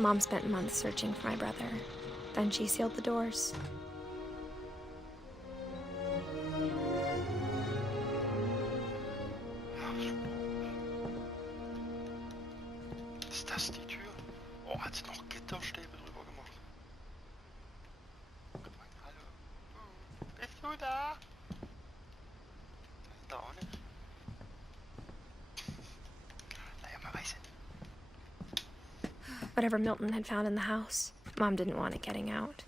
Mom spent months searching for my brother. Then she sealed the doors. Ist das die Tür? Oh, hat sie noch Gitterstäbe drüber gemacht? Hallo? Bist du da? Da auch nicht. Naja, man weiß nicht. Whatever Milton had found in the house, Mom didn't want it getting out.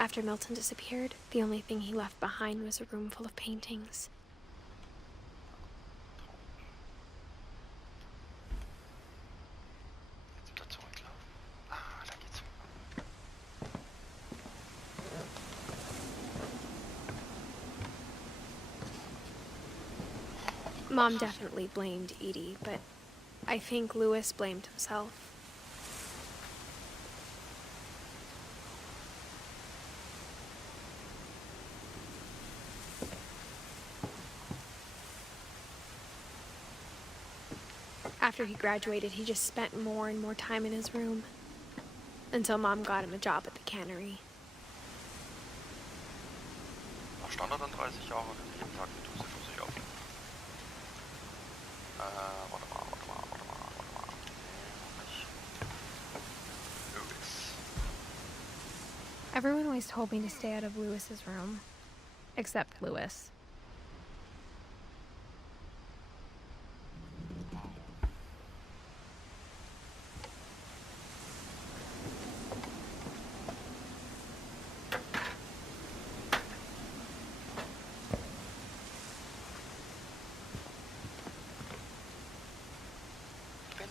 After Milton disappeared, the only thing he left behind was a room full of paintings. Mom definitely blamed Edie, but I think Louis blamed himself. After he graduated, he just spent more and more time in his room, until Mom got him a job at the cannery. Nach Standard an 30 Jahre und jeden Tag mit Dose für sich auf. Warte mal. Louis. Everyone always told me to stay out of Louis's room, except Louis.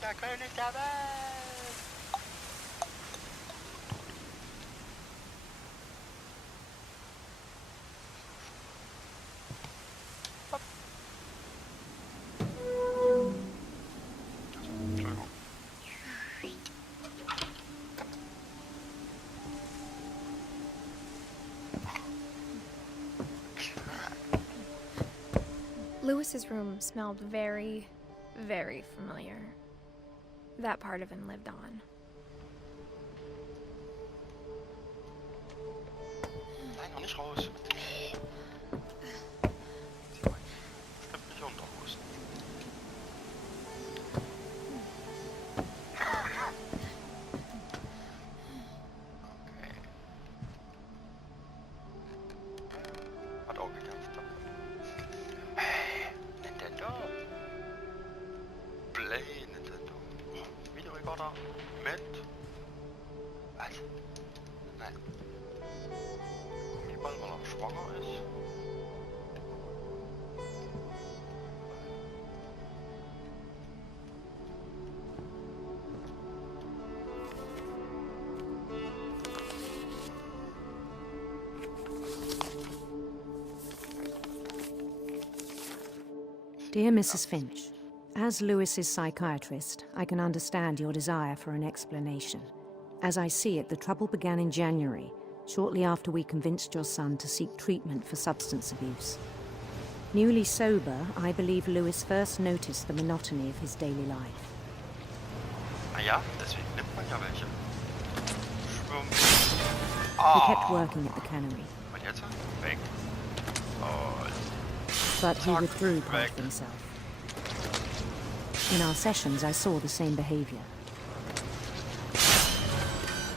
Der König der Welt! Hopp. Entschuldigung. Louis's room smelled very, very familiar. That part of him lived on. Nein, noch nicht raus. Stimmt nicht Unterhosen. Okay. Hat auch gekämpft. Hey, Nintendo. Play Nintendo. Videorekorder mit. Was? Nein. Gummiball, weil er schwanger ist. Dear Mrs. Finch, as Louis's psychiatrist, I can understand your desire for an explanation. As I see it, the trouble began in January, shortly after we convinced your son to seek treatment for substance abuse. Newly sober, I believe Louis first noticed the monotony of his daily life. Ah ja, deswegen nimmt man ja welche. Schwimmen. He kept working at the cannery. Und jetzt? Weg. Oh. But he withdrew part of himself. In our sessions, I saw the same behavior.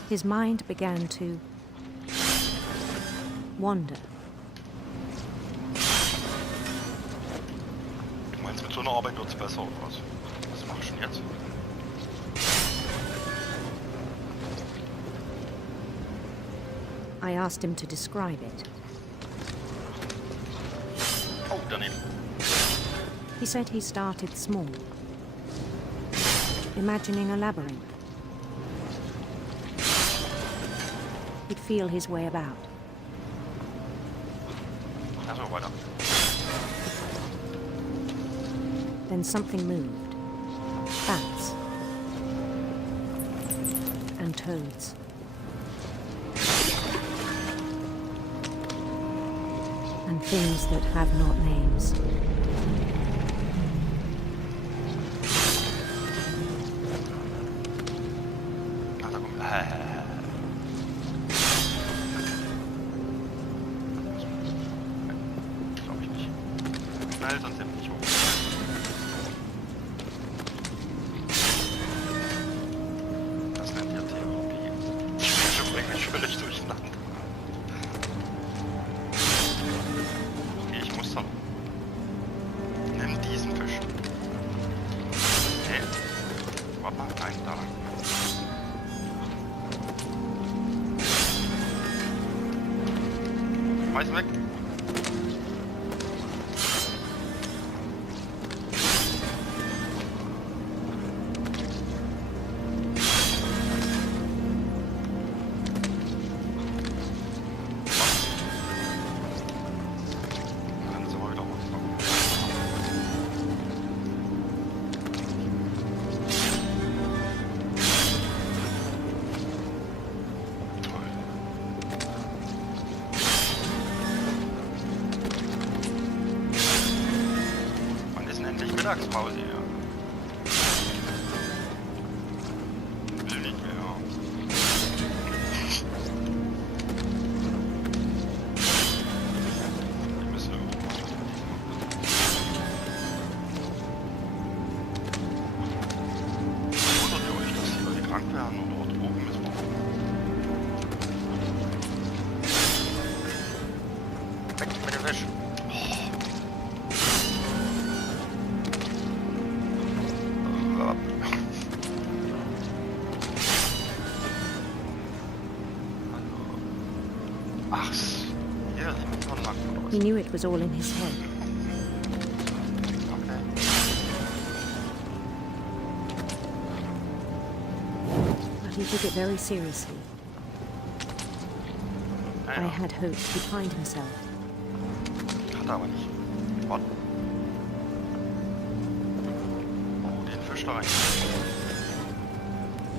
His mind began to wander. Du meinst, mit so einer Arbeit wird's besser oder was? Was mach ich denn jetzt? I asked him to describe it. Oh, daneben. He said he started small, imagining a labyrinth. He'd feel his way about. Also weiter. Then something moved. Bats. And toads. Things that have not names. Ach, da kommt. Glaube ich nicht. Schnell, sonst nimmt nicht hoch. Das nennt ihr Theorie. Ich bringe mich völlig durcheinander. Okay, ich muss dann. Nimm diesen Fisch. Nee. Warte mal, nein, da lang. Schmeiß weg. Dann sind wir wieder rausgekommen. Toll. Wann ist denn endlich Mittagspause hier? Will nicht mehr. Wir müssen irgendwo was mit dem wundert ihr euch, dass die Leute krank werden und dort oben ist man. Weg mit dem Fisch. Ach, hier sieht man lang aus. He knew it was all in his head. Okay. But he took it very seriously. I Naja, had hoped he'd find himself. hat er aber nicht. Warte. Oh, den Fisch da rein.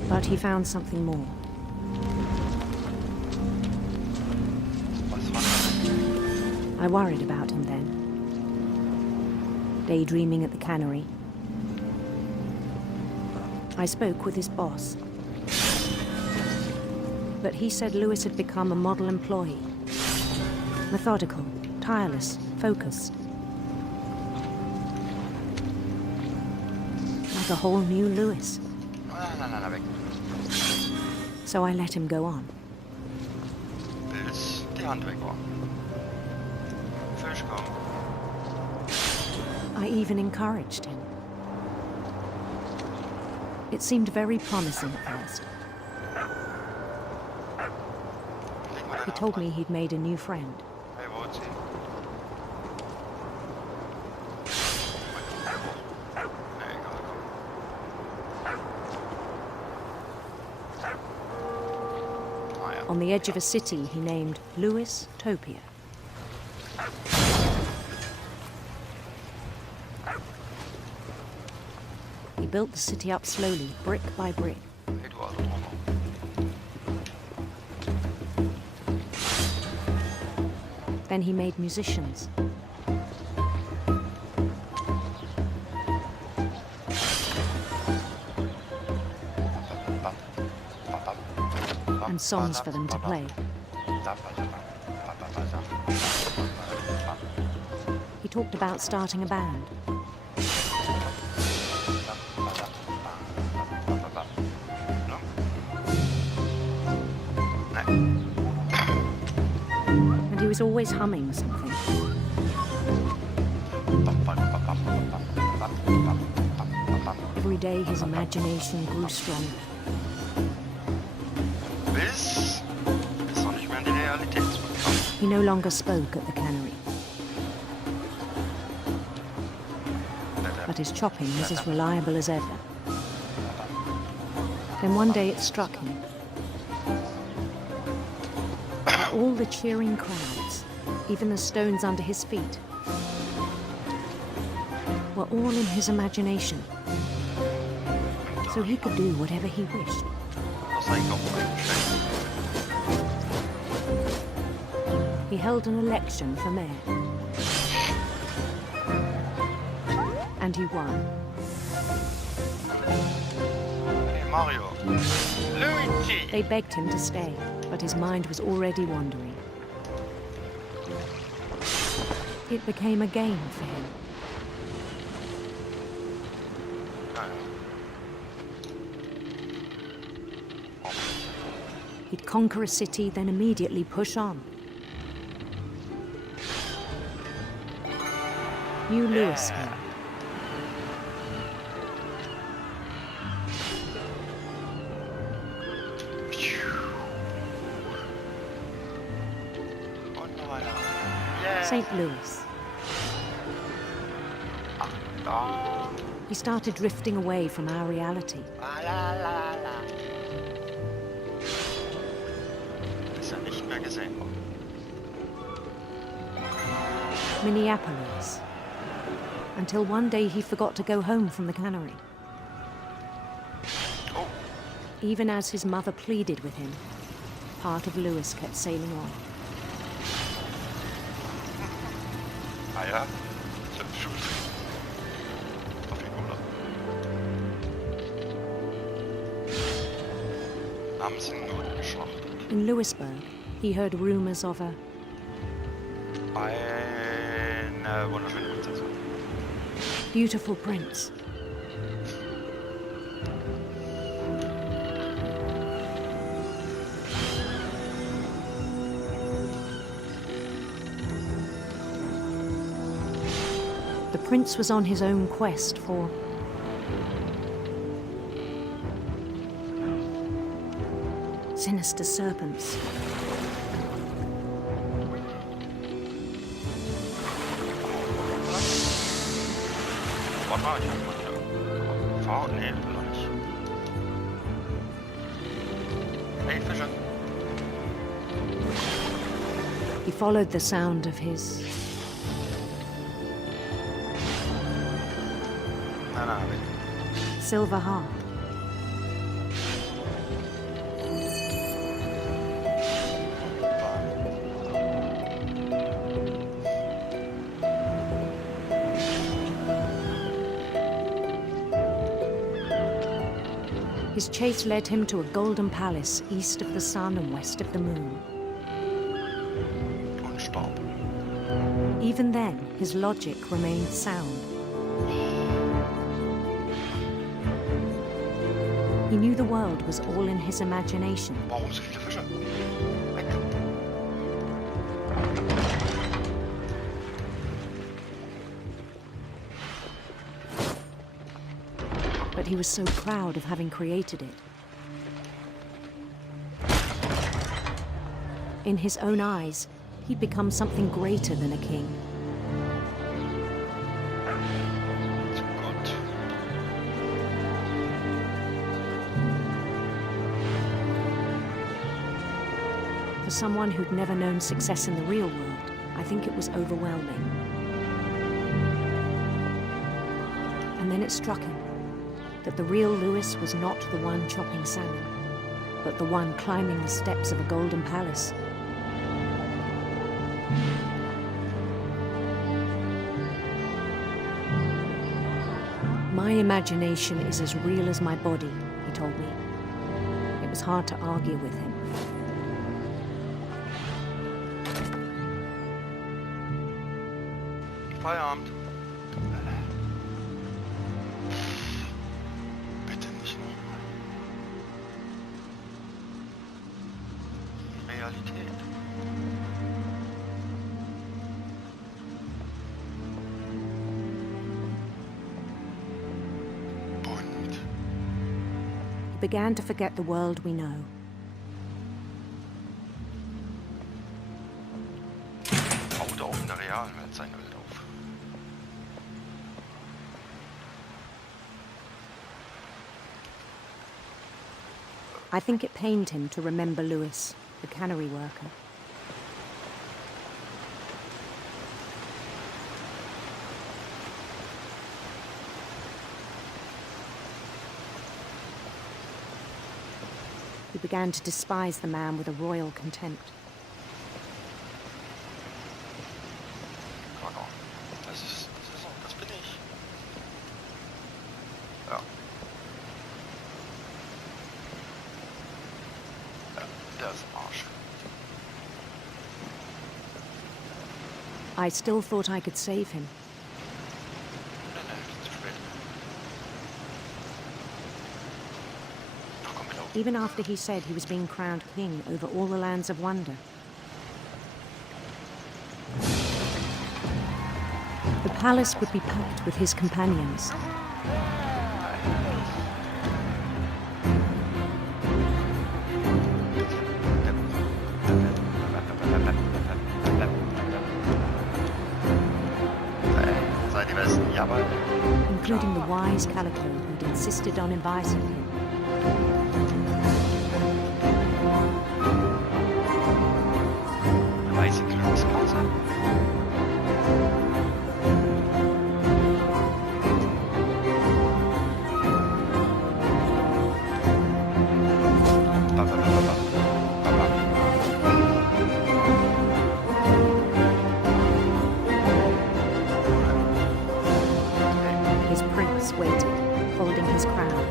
But he found something more. Was war das? I worried about him then. Daydreaming at the cannery. I spoke with his boss. But he said Lewis had become a model employee. Methodical, tireless, focused. Like a whole new Lewis. Na, weg. So I let him go on. Bis die Hand weg war. Fisch kommen. I even encouraged him. It seemed very promising at first. Leg mal He deine told Hand me he'd made a new friend. rein. Hey, wo ist sie? Nee, egal, komm. Ah ja. On the edge of a city he named Lewis Topia. He built the city up slowly, brick by brick. Hey, du alter Trommer. Then he made musicians. And songs for them to play. He talked about starting a band. And he was always humming something. Every day his imagination grew stronger. Bis noch nicht mehr in die Realität zurückkommen. He no longer spoke at the cannery, but his chopping was as reliable as ever. Then one day it struck him. All the cheering crowds, even the stones under his feet, were all in his imagination, so he could do whatever he wished. Das ist eigentlich auch eingestellt. He held an election for mayor. And he won. Hey Mario. Luigi! They begged him to stay, but his mind was already wandering. It became a game for him. He'd conquer a city, then immediately push on. New Louisville. St. Louis. He started drifting away from our reality. Ist ja nicht mehr gesehen. Minneapolis. Until one day he forgot to go home from the cannery. Oh, Even as his mother pleaded with him, part of Louis kept sailing on. ah ja. Selbst schuld. Auf jeden Fall. Haben sie ihn nur geschlachtet. In Louisburg, he heard rumors of a Eine wunderschöne Prinzessin. beautiful prince. The prince was on his own quest for sinister serpents. Warte mal, ich hab mal hier. Fahr? Nee, noch nicht. Hey, Fische. He followed the sound of his Nein, weg. silver harp. His chase led him to a golden palace east of the sun and west of the moon. Und Staub. Even then, his logic remained sound. He knew the world was all in his imagination. Warum so viele Fische? Weg. But he was so proud of having created it. In his own eyes, he'd become something greater than a king. Zu Gott. For someone who'd never known success in the real world, I think it was overwhelming. And then it struck him that the real Louis was not the one chopping salmon, but the one climbing the steps of a golden palace. My imagination is as real as my body, he told me. It was hard to argue with him. Feierabend. Bitte nicht nochmal. Realität. Bunt. He began to forget the world we know. Baut auch in der realen Welt seine Welt auf. I think it pained him to remember Louis, the cannery worker. He began to despise the man with a royal contempt. I still thought I could save him. Nein, nein, das ist zu spät. Ach komm, mit auf. Even after he said he was being crowned king over all the lands of wonder. The palace would be packed with his companions. Seid die Besten, jawohl. Including the wise Calico who'd insisted on inviting him. Weiße Glückskatze. His prince waited, holding his crown.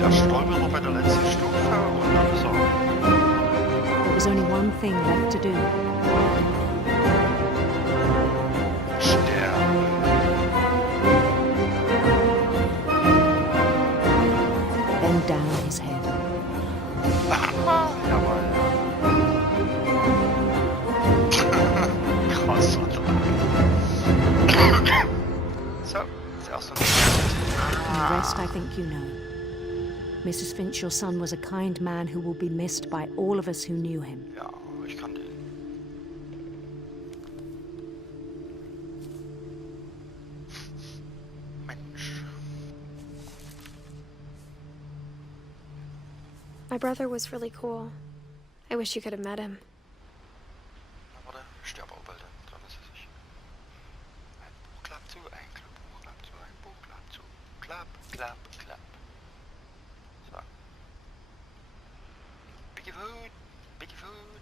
Der stolpert noch bei der letzten Stufe und dann ist er There was only one thing left to do. sterben. Bend down his head. Jawohl. Krass, Alter. So, das erste And the rest I think you know. Mrs. Finch, your son was a kind man who will be missed by all of us who knew him. Ja, ich kann den. Mensch. My brother was really cool. I wish you could have met him. Na, warte, ich sterbe auch bald. Dann ist es sich. Ein Buch klappt zu, ein Buch klappt zu, ein Buch klappt zu. Klapp, klapp, klapp. So. Biggie Food, Biggie Food.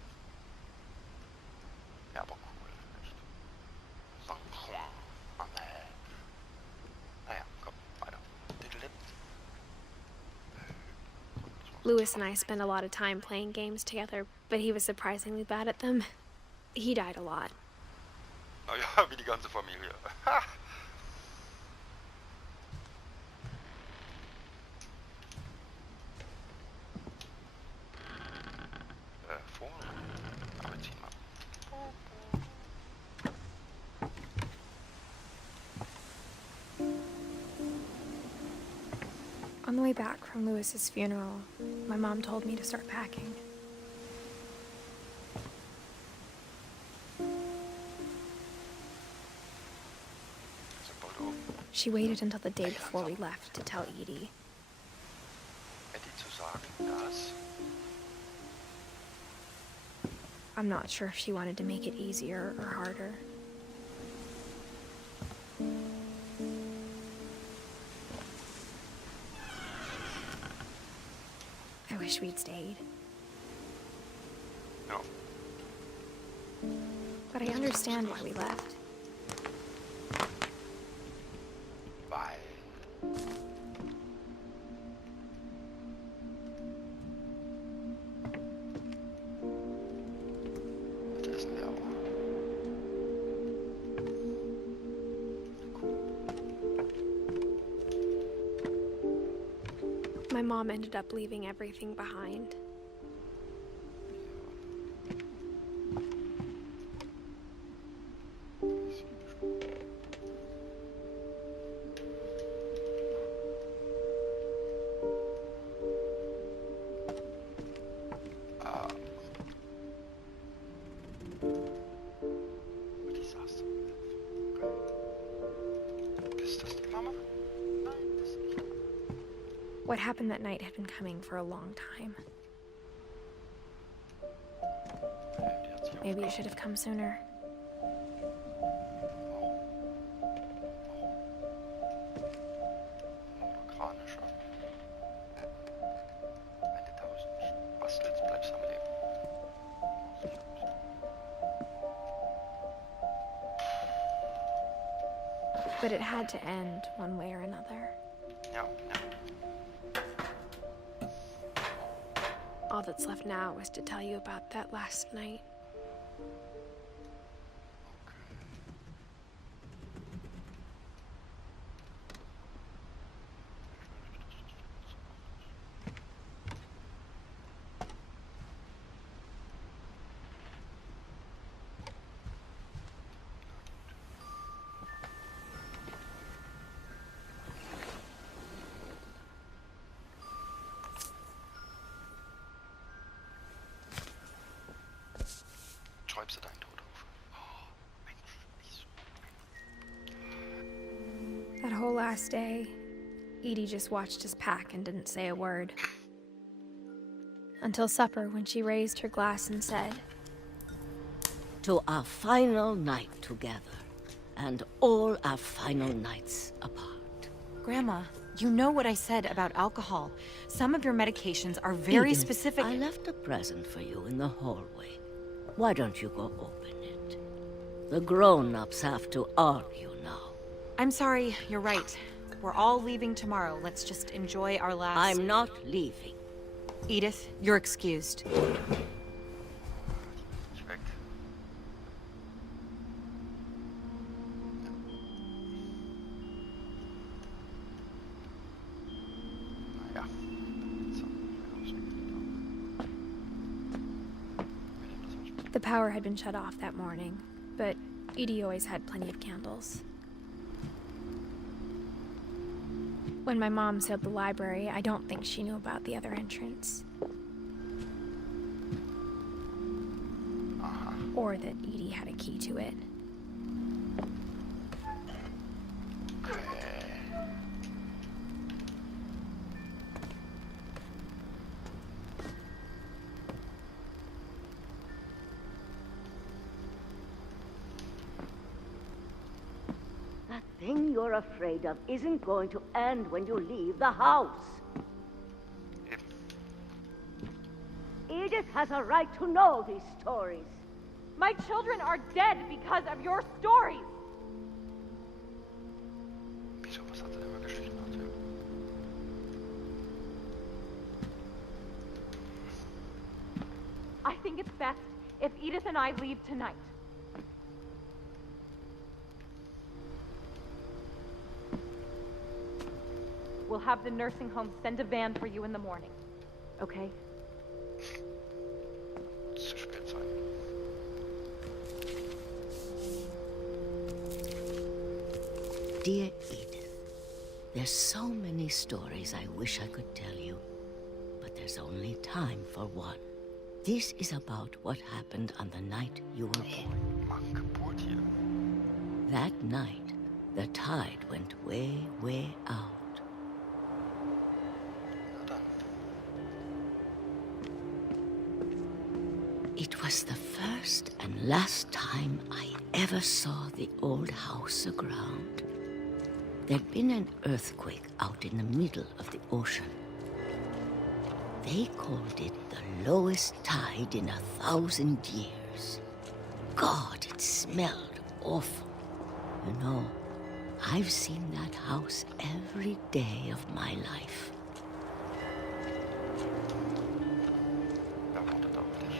Ja, aber cool, echt. Naja, komm, weiter. Diddle-dip. Louis and I spent a lot of time playing games together, but he was surprisingly bad at them. He died a lot. Naja, wie die ganze Familie. Ha! Vorne. Aber zieh mal. On the way back from Louis's funeral, my mom told me to start packing. Sind bald oben. She waited until the day before we left to tell Edie. Eddie zu sagen, dass... I'm not sure if she wanted to make it easier or harder. I wish we'd stayed. Ja. But I understand why we left. Weil... Das essen wir auch. My mom ended up leaving everything behind. Die saß so. Ist das die Mama? Nein, das ist nicht. What happened that night had been coming for a long time. Die hat sich Maybe it should have come sooner. Nordakranischer. Wenn du 1000 bastelst, bleibst du am Leben. But it had to end one way or another. Ja, ja. All that's left now is to tell you about that last night. schreibst du deinen Tod auf. Oh, Mensch, nicht so. That whole last day, Edie just watched us pack and didn't say a word. Until supper, when she raised her glass and said, "To our final night together, and all our final nights apart." Grandma, you know what I said about alcohol. Some of your medications are very Edith, specific. I left a present for you in the hallway. Why don't you go open it? The grown-ups have to argue now. I'm sorry, you're right. We're all leaving tomorrow. Let's just enjoy our last... I'm not leaving. Edith, you're excused. Ich weg. Naja. So, the power had been shut off that morning, but Edie always had plenty of candles. When my mom sealed the library, I don't think she knew about the other entrance. Or that Edie had a key to it. That thing you're afraid of isn't going to end when you leave the house. Edith has a right to know these stories. My children are dead because of your stories! Wieso, was hat er denn immer geschlichen hat, ja? I think it's best if Edith and I leave tonight. We'll have the nursing home send a van for you in the morning. Okay? Zu spät sein. Dear Edith, there's so many stories I wish I could tell you, but there's only time for one. This is about what happened on the night you were born. Mann, Geburt hier. That night, the tide went way, way out. Na dann. It was the first and last time I ever saw the old house aground. There'd been an earthquake out in the middle of the ocean. They called it the lowest tide in 1,000 years. God, it smelled awful. You know, I've seen that house every day of my life. Wer wohnt da auf dich?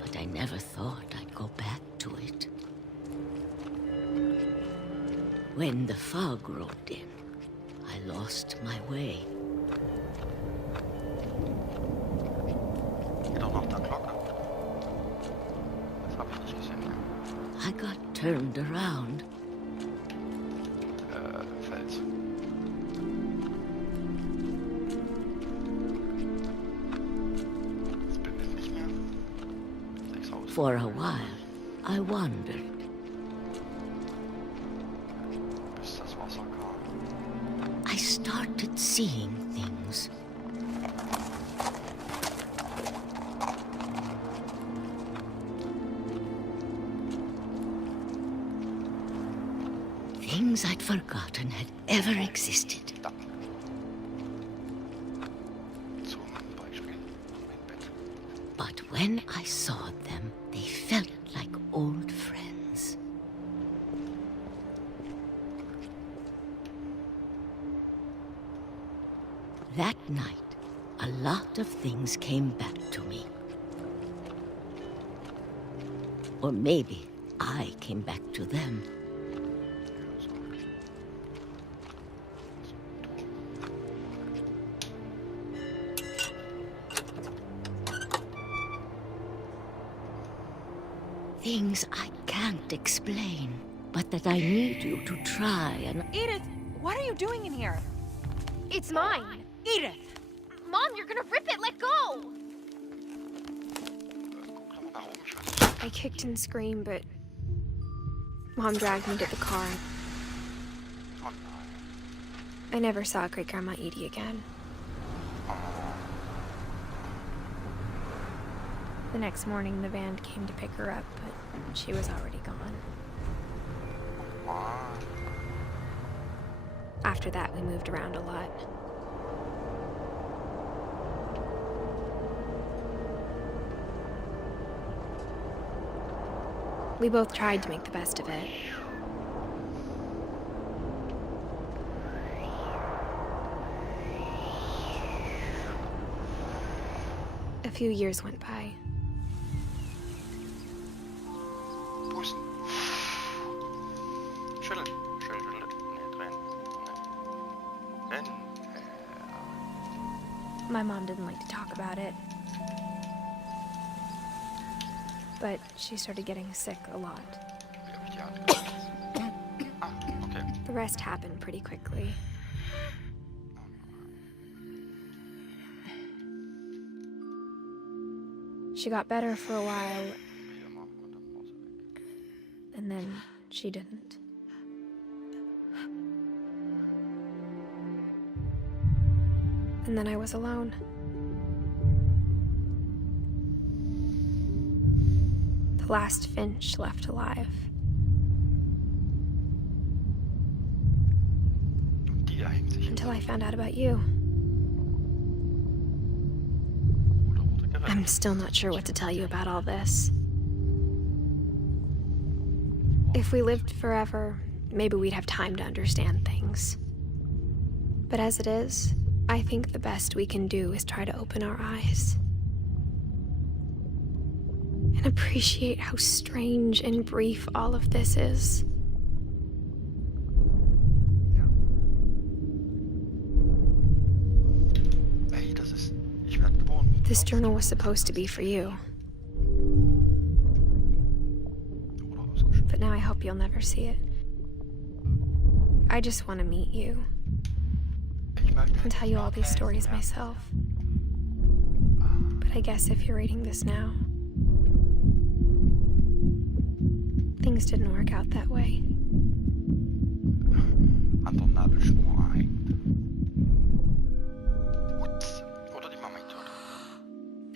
But I never thought I'd go back to it. When the fog rolled in, I lost my way. Geh doch nach der Glocke. Das hab ich nicht gesehen. I got turned around. Fels. Jetzt bin ich nicht mehr. Sechs Haus. For a while, I wandered. Bis das Wasser kam. I started seeing things. Things I'd forgotten had ever existed. Da. Zum Beispiel mein Bett. But when I saw them, they felt like old friends. That night, a lot of things came back to me. Or maybe I came back to them. Things I can't explain, but that I need you to try and... Edith, what are you doing in here? It's mine! Edith! Mom, you're gonna rip it! Let go! Guck doch mal nach oben, ich weiß nicht. I kicked and screamed, but Mom dragged me to the car. Oh nein. I never saw Great Grandma Edie again. Oh. The next morning, the van came to pick her up, but she was already gone. Mann. After that, we moved around a lot. We both tried to make the best of it. A few years went by. Pusten. Schütteln. Schütteln. Nee, drehen. Nee. Ende. My mom didn't like to talk about it. But she started getting sick a lot. Wie hab ich die Hand gedrückt? Ah, okay. The rest happened pretty quickly. She got better for a while, Wie immer. Und dann war sie weg. and then she didn't. And then I was alone. The last Finch left alive. Und die erhängt sich Until I found out about you. oder wurde gerettet. I'm still not sure what to tell you about all this. If we lived forever, maybe we'd have time to understand things. But as it is, I think the best we can do is try to open our eyes. And appreciate how strange and brief all of this is. Ja. Ey, das ist... Ich werd geboren. This journal was supposed to be for you, Oder ausgeschüttet. but now I hope you'll never see it. I just want to meet you Ich mag and tell you all these stories myself. But I guess if you're reading this now, things didn't work out that way. An der Nabelschnur hängt. Ups. Oder die Mama ihn tot.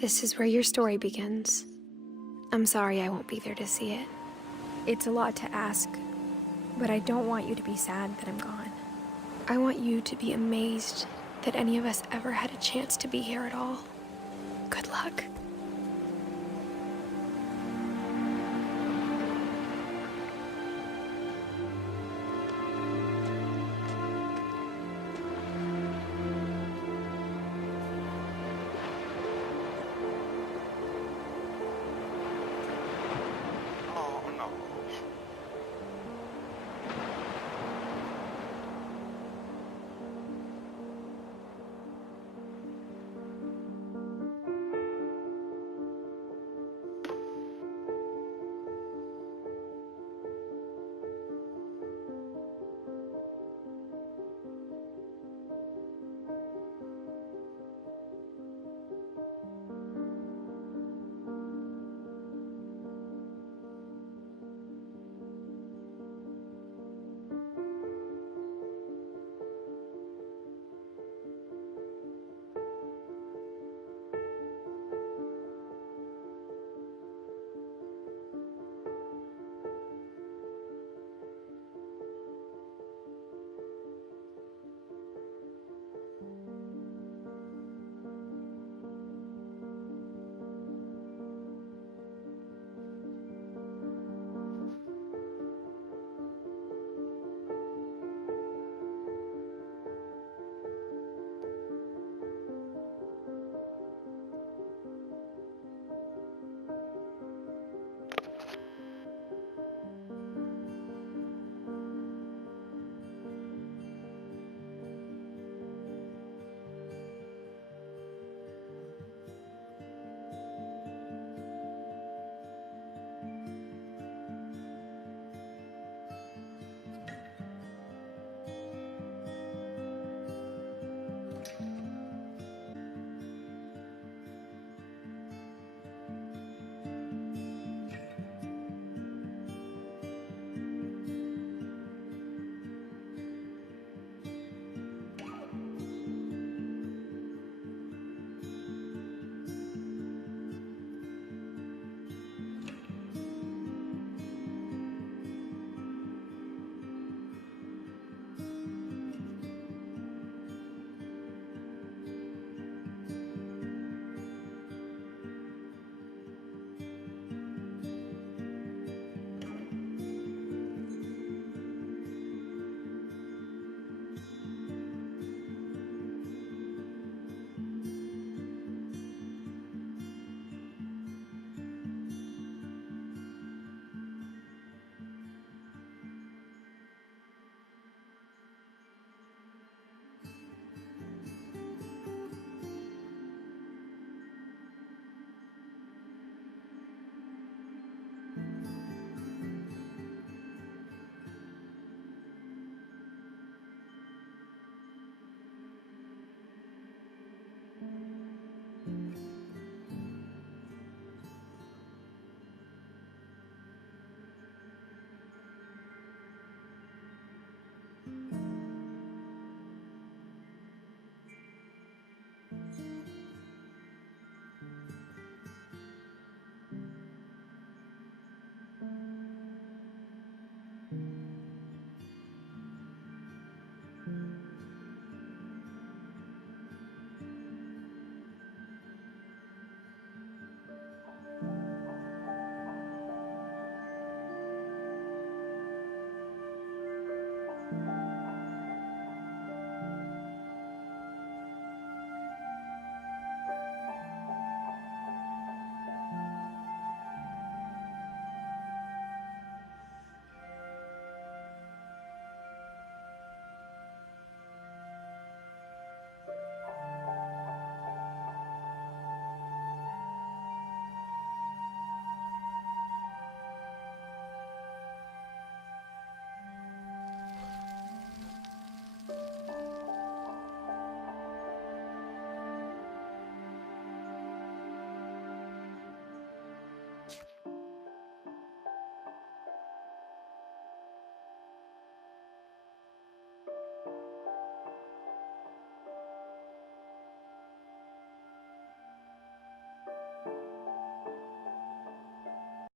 This is where your story begins. I'm sorry I won't be there to see it. It's a lot to ask, but I don't want you to be sad that I'm gone. I want you to be amazed that any of us ever had a chance to be here at all. Good luck.